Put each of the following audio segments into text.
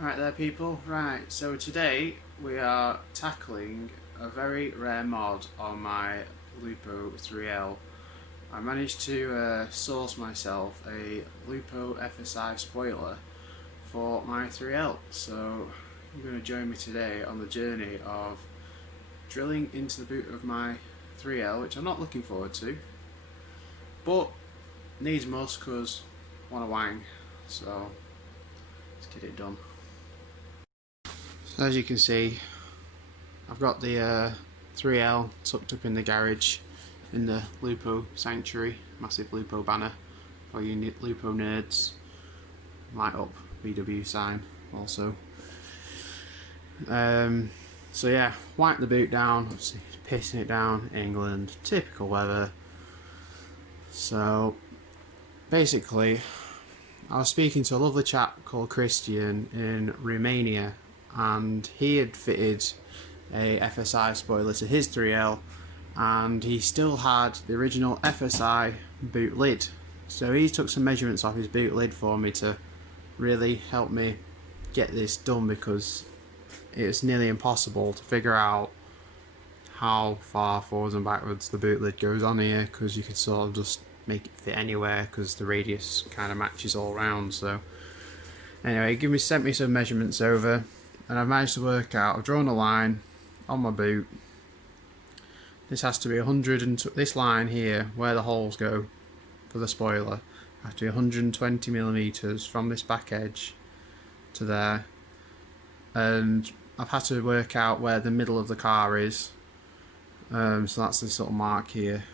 Right there people, right, so today we are tackling a very rare mod on my Lupo 3L. I managed to source myself a Lupo FSI spoiler for my 3L, so you're going to join me today on the journey of drilling into the boot of my 3L, which I'm not looking forward to, but needs must because I want to wang, so let's get it done. So as you can see, I've got the 3L tucked up in the garage in the Lupo Sanctuary, massive Lupo banner for you Lupo nerds. Light up VW sign also. So yeah, wipe the boot down, obviously pissing it down, England, typical weather. So basically, I was speaking to a lovely chap called Christian in Romania, and he had fitted a FSI spoiler to his 3L, and he still had the original FSI boot lid. So he took some measurements off his boot lid for me to really help me get this done, because it's nearly impossible to figure out how far forwards and backwards the boot lid goes on here, because you could sort of just make it fit anywhere because the radius kind of matches all round. So anyway, sent me some measurements over, and I've managed to work out, I've drawn a line on my boot. This has to be 100, and this line here where the holes go for the spoiler has to be 120 millimeters from this back edge to there, and I've had to work out where the middle of the car is. So that's this little mark here.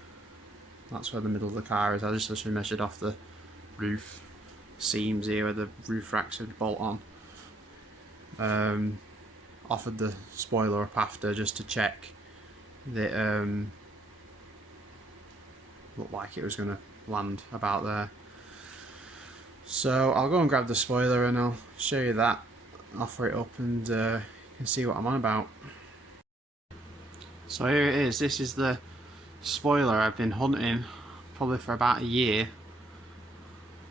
That's where the middle of the car is. I just literally measured off the roof seams here where the roof racks would bolt on. Offered the spoiler up after just to check that looked like it was going to land about there. So I'll go and grab the spoiler and I'll show you that, offer it up, and you can see what I'm on about. So here it is. This is the spoiler I've been hunting probably for about a year,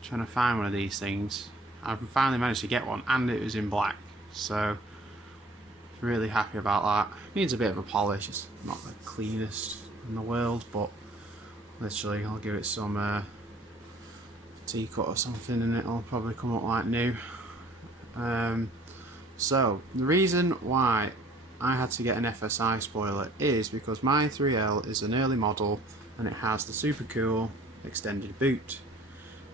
trying to find one of these things. I've finally managed to get one, and it was in black, so really happy about that. Needs a bit of a polish, it's not the cleanest in the world, but literally I'll give it some tea cut or something and it'll probably come up like new. So the reason why I had to get an FSI spoiler is because my 3L is an early model and it has the super cool extended boot.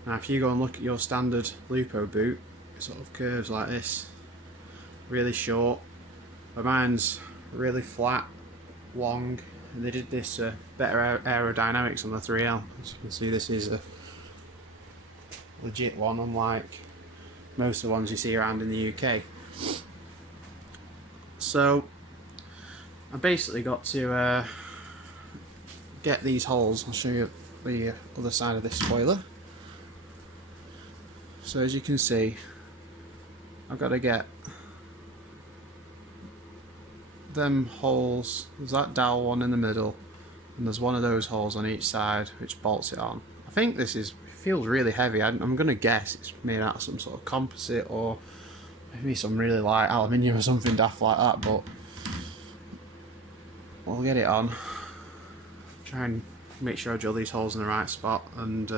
Now if you go and look at your standard Lupo boot, it sort of curves like this, really short, but mine's really flat, long, and they did this better aerodynamics on the 3L. As you can see, this is a legit one, unlike most of the ones you see around in the UK. So I basically got to get these holes. I'll show you the other side of this spoiler. So as you can see, I've got to get them holes. There's that dowel one in the middle, and there's one of those holes on each side which bolts it on. I think this feels really heavy. I'm gonna guess it's made out of some sort of composite or maybe some really light aluminium or something daft like that, but we'll get it on. Try and make sure I drill these holes in the right spot, and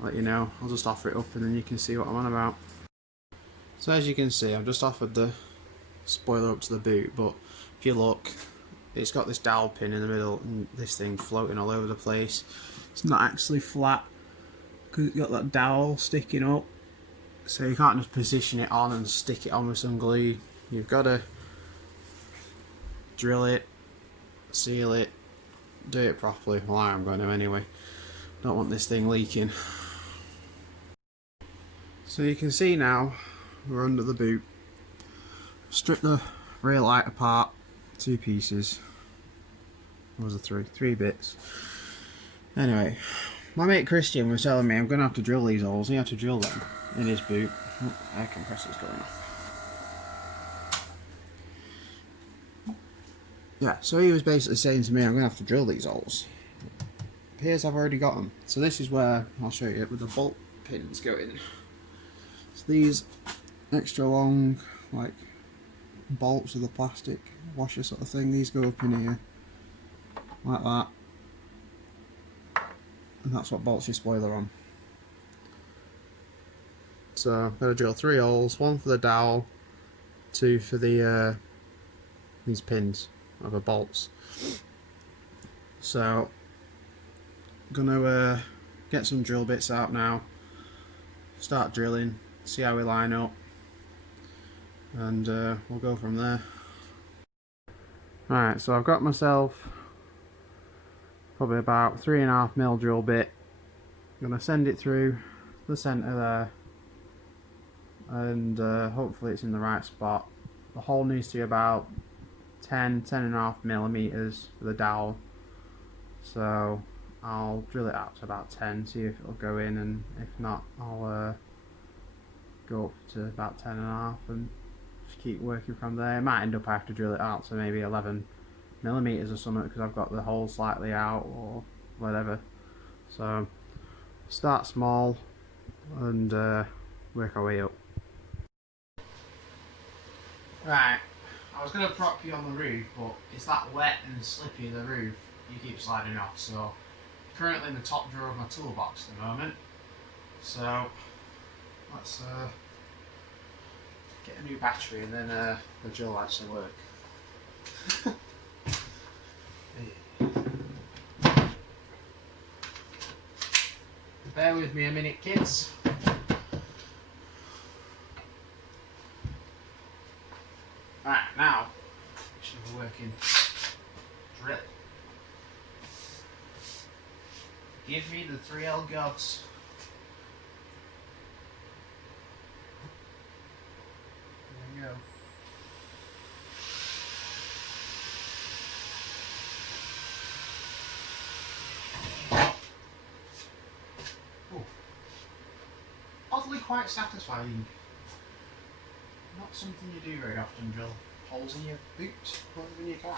let you know. I'll just offer it up and then you can see what I'm on about. So as you can see, I've just offered the spoiler up to the boot, but if you look, it's got this dowel pin in the middle and this thing floating all over the place. It's not actually flat because it's got that dowel sticking up, so you can't just position it on and stick it on with some glue. You've got to drill it, seal it, do it properly. Well, I'm going to anyway. Don't want this thing leaking. So you can see now we're under the boot. Strip the rear light apart, 2 pieces. What was the three bits? Anyway, my mate Christian was telling me I'm going to have to drill these holes. He had to drill them in his boot. Oh, air compressor's going off. Yeah, so he was basically saying to me I'm going to have to drill these holes. Here's I've already got them. So this is where I'll show you it with the bolt pins going. So these extra long, like bolts of the plastic washer sort of thing. These go up in here like that, and that's what bolts your spoiler on. So I'm going to drill 3 holes, 1 for the dowel, 2 for the these pins of the bolts. So I'm going to get some drill bits out now, start drilling, see how we line up, and we'll go from there. Right, so I've got myself probably about 3.5mm drill bit. I'm going to send it through the centre there, and hopefully it's in the right spot. The hole needs to be about 10.5mm for the dowel, so I'll drill it out to about 10, see if it'll go in, and if not I'll go up to about 10.5 and just keep working from there. I might end up having to drill it out to maybe 11mm or something because I've got the hole slightly out or whatever. So start small and work our way up. Right, I was going to prop you on the roof, but it's that wet and slippy, the roof, you keep sliding off. So currently in the top drawer of my toolbox at the moment, so let's get a new battery and then the drill will actually work. Bear with me a minute, kids. Right, now should be working. Drill. Give me the 3L gods. There we go. Oh. Oddly quite satisfying. Not something you do very often, drill holes in your boots or in your car.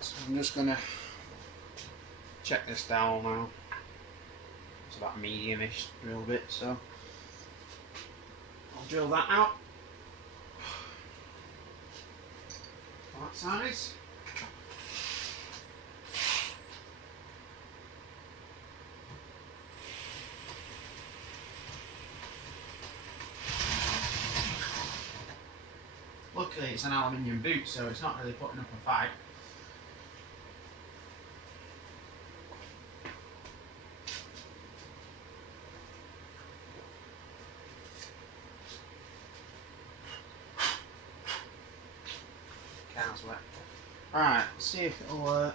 So I'm just going to check this dowel now. It's about medium-ish drill bit, so I'll drill that out. That size. Luckily it's an aluminium boot, so it's not really putting up a fight. Car's wet. Alright, let's see if it'll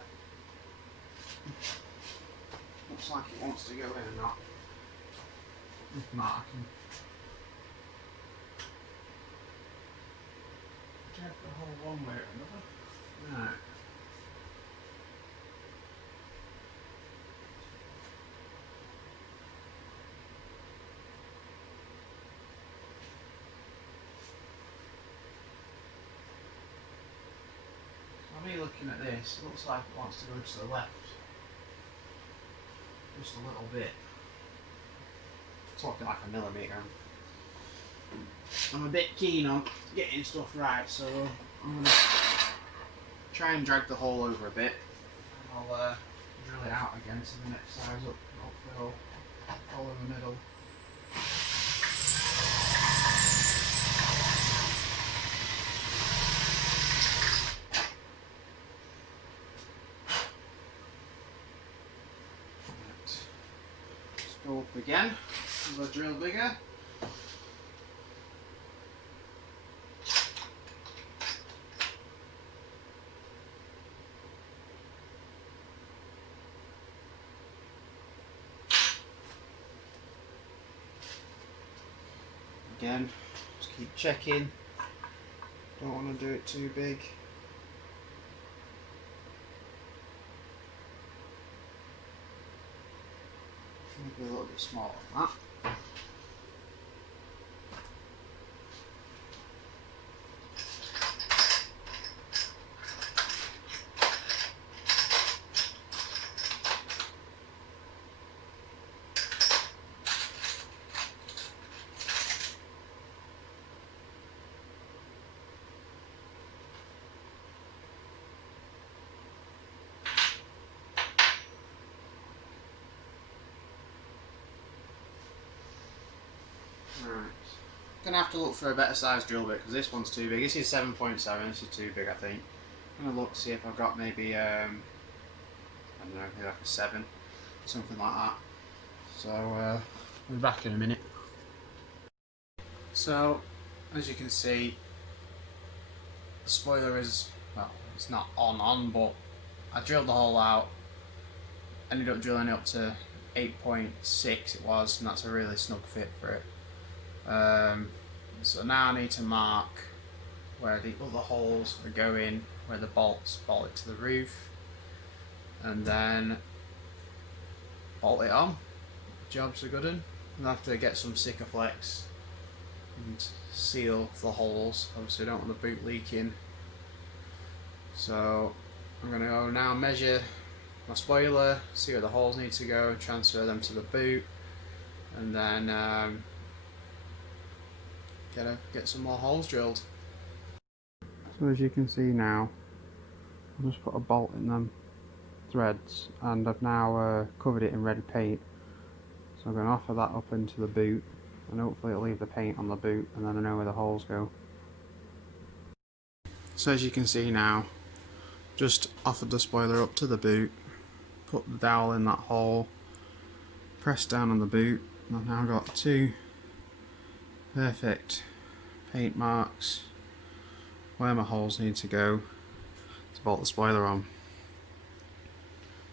looks like it wants to go in or not. If not, I can check the hole one way or another. Right. I'll be looking at this. It looks like it wants to go to the left. Just a little bit. Talking like a millimetre. I'm a bit keen on getting stuff right, so I'm going to try and drag the hole over a bit. And I'll drill it out again to the next size up. I'll fill a hole in the middle. Let's go up again. We'll drill bigger. Again, just keep checking. Don't want to do it too big. Maybe a little bit smaller than that. Right. Gonna have to look for a better sized drill bit because this one's too big. This is 7.7, this is too big I think. I'm gonna look to see if I've got maybe I don't know, maybe like a 7, something like that. So I'll be back in a minute. So as you can see, the spoiler is, well, it's not on, but I drilled the hole out, ended up drilling it up to 8.6 it was, and that's a really snug fit for it. So now I need to mark where the other holes are going, where the bolts bolt it to the roof, and then bolt it on. Job's a good one. I'll have to get some Sikaflex and seal the holes. Obviously I don't want the boot leaking. So I'm going to go now measure my spoiler, see where the holes need to go, transfer them to the boot, and then get some more holes drilled. So as you can see now, I've just put a bolt in them threads, and I've now covered it in red paint. So I'm going to offer that up into the boot, and hopefully it'll leave the paint on the boot, and then I know where the holes go. So as you can see now, just offered the spoiler up to the boot, put the dowel in that hole, pressed down on the boot, and I've now got 2 perfect paint marks where my holes need to go to bolt the spoiler on.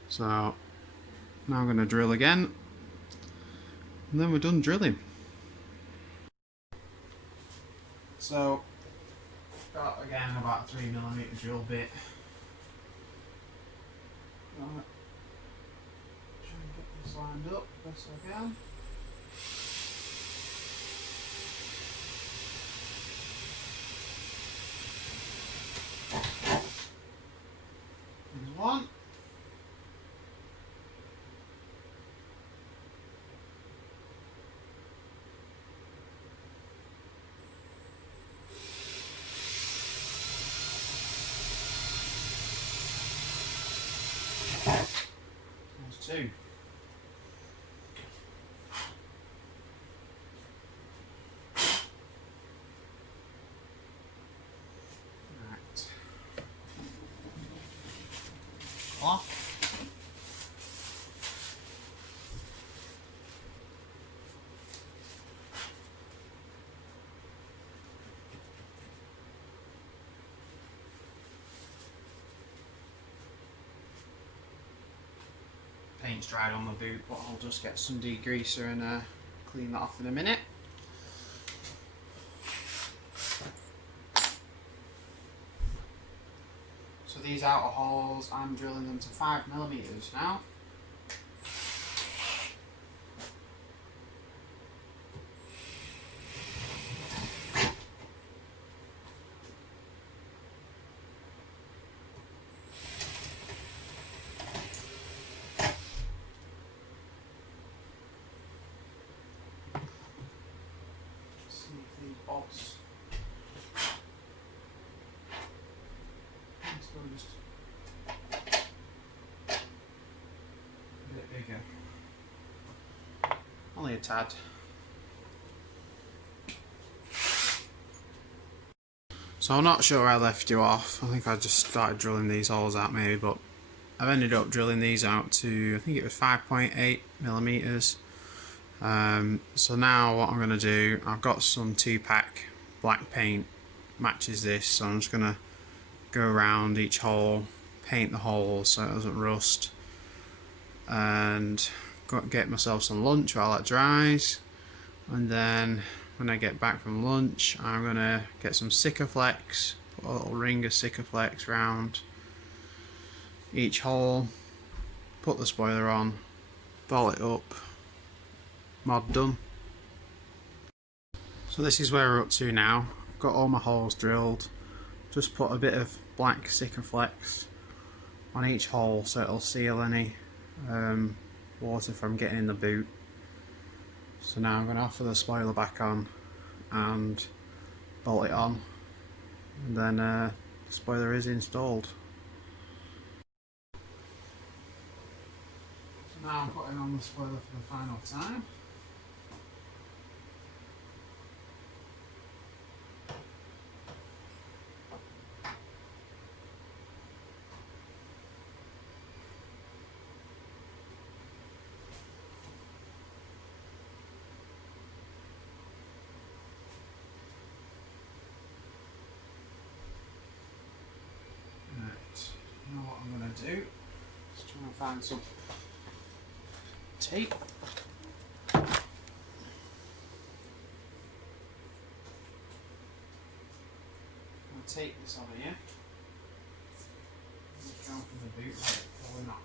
So now I'm going to drill again, and then we're done drilling. So got again about a 3mm drill bit. Right. Try and get this lined up best I can. There's one. There's 2. Right. Off. Paint's dried on the boot, but I'll just get some degreaser and clean that off in a minute. So these outer holes, I'm drilling them to 5mm now. See if these bolts. Let's go just a bit bigger. Only a tad. So I'm not sure where I left you off. I think I just started drilling these holes out maybe, but I've ended up drilling these out to, I think it was 5.8mm. So now what I'm going to do, I've got some 2-pack black paint, matches this, so I'm just going to go around each hole, paint the holes so it doesn't rust, and get myself some lunch while that dries, and then when I get back from lunch I'm going to get some Sikaflex, put a little ring of Sikaflex round each hole, put the spoiler on, bolt it up, mod done. So this is where we're up to now. Got all my holes drilled, just put a bit of black Sikaflex on each hole so it'll seal any water from getting in the boot. So now I'm going to offer the spoiler back on and bolt it on, and then the spoiler is installed. So now I'm putting on the spoiler for the final time. to do is try and find some tape. I'll take this over here. Down from the boot, pulling off.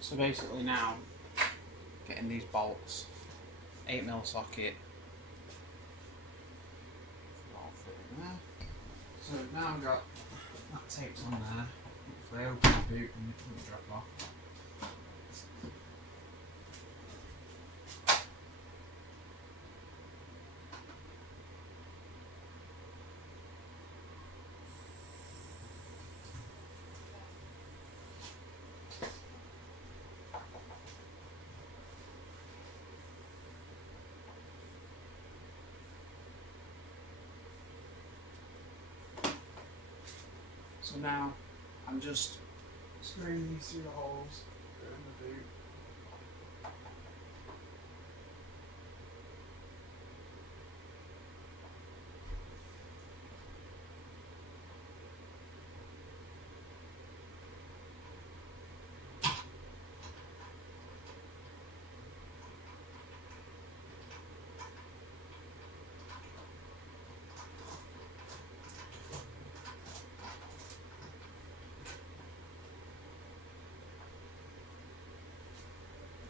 So basically now, getting these bolts, 8mm socket, all fit in there. So now I've got that taped on there. Hopefully I open the boot and it won't drop off. So now I'm just screwing these through the holes in the boot.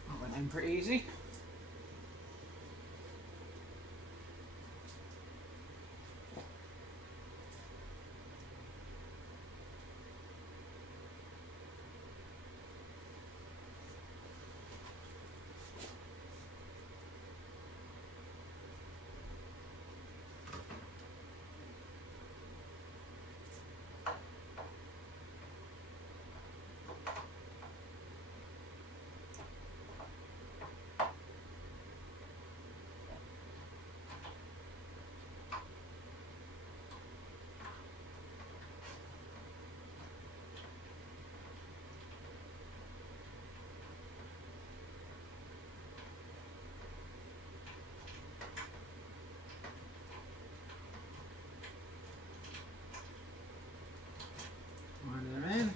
That went in pretty easy. Wind them in.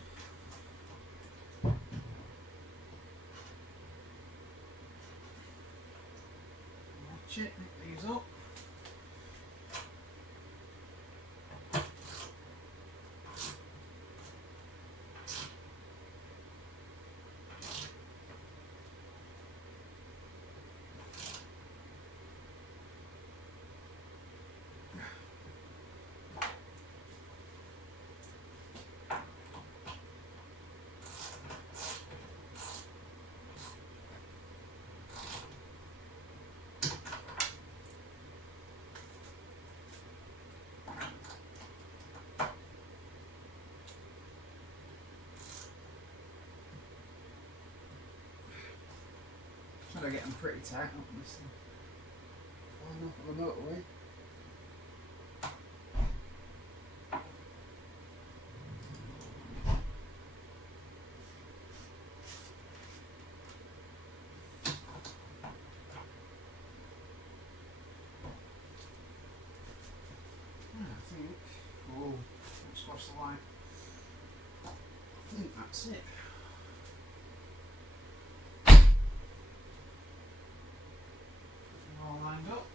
Watch it, pick these up. Trying to get them pretty tight, not missing. Flying off of the motorway. I think, oh, let's cross the line. I think that's it. All lined up.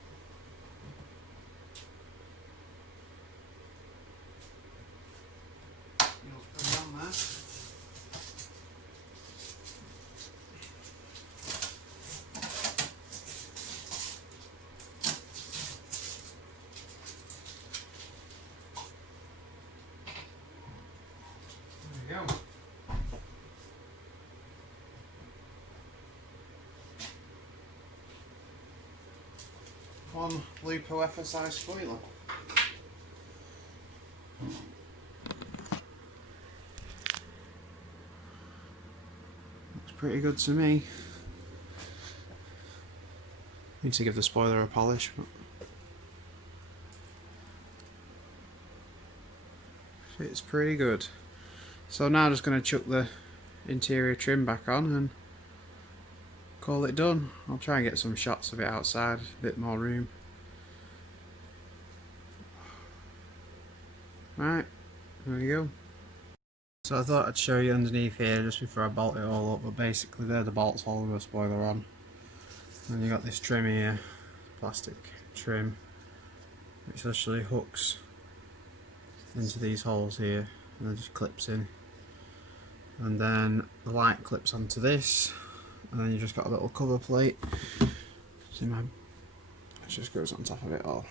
F1 Lupo FSI spoiler. Looks pretty good to me. Need to give the spoiler a polish, but fits pretty good. So now I'm just going to chuck the interior trim back on and call it done. I'll try and get some shots of it outside, a bit more room. Right, there we go. So I thought I'd show you underneath here just before I bolt it all up, but basically they're the bolts holding the spoiler on. And you got this trim here, plastic trim, which actually hooks into these holes here and it just clips in. And then the light clips onto this, and then you just got a little cover plate. See my, it just goes on top of it all.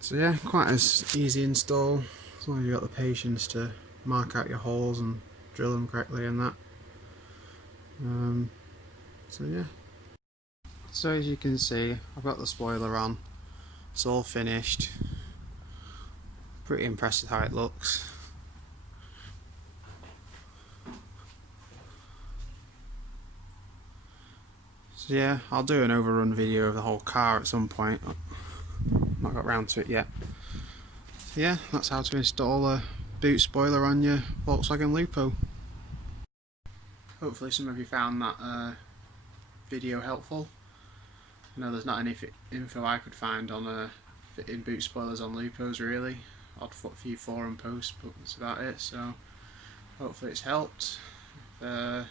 So yeah, quite as easy install as long as you've got the patience to mark out your holes and drill them correctly and that. So yeah. So as you can see, I've got the spoiler on. It's all finished. Pretty impressed with how it looks. So yeah, I'll do an overrun video of the whole car at some point. Not got round to it yet. So yeah, that's how to install a boot spoiler on your Volkswagen Lupo. Hopefully some of you found that video helpful. I know there's not any info I could find on fitting boot spoilers on Lupos really. Odd few forum posts, but that's about it. So hopefully it's helped. If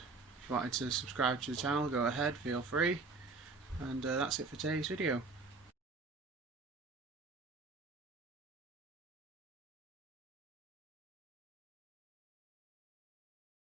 you wanted to subscribe to the channel, go ahead, feel free. And that's it for today's video.